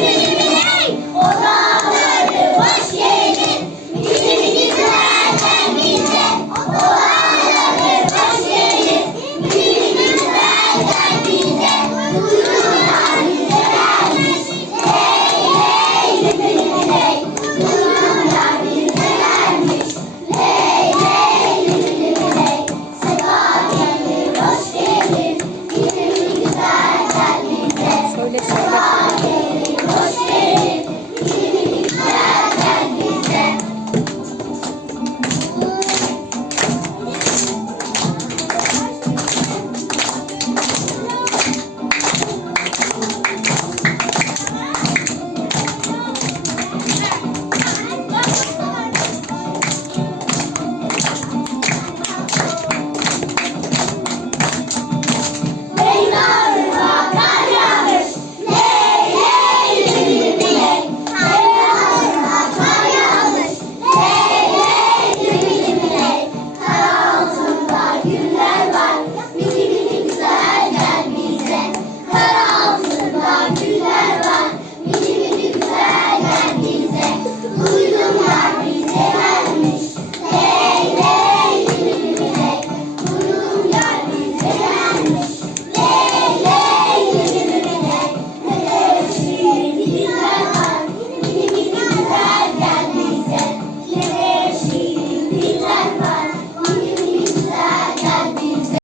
Thank you.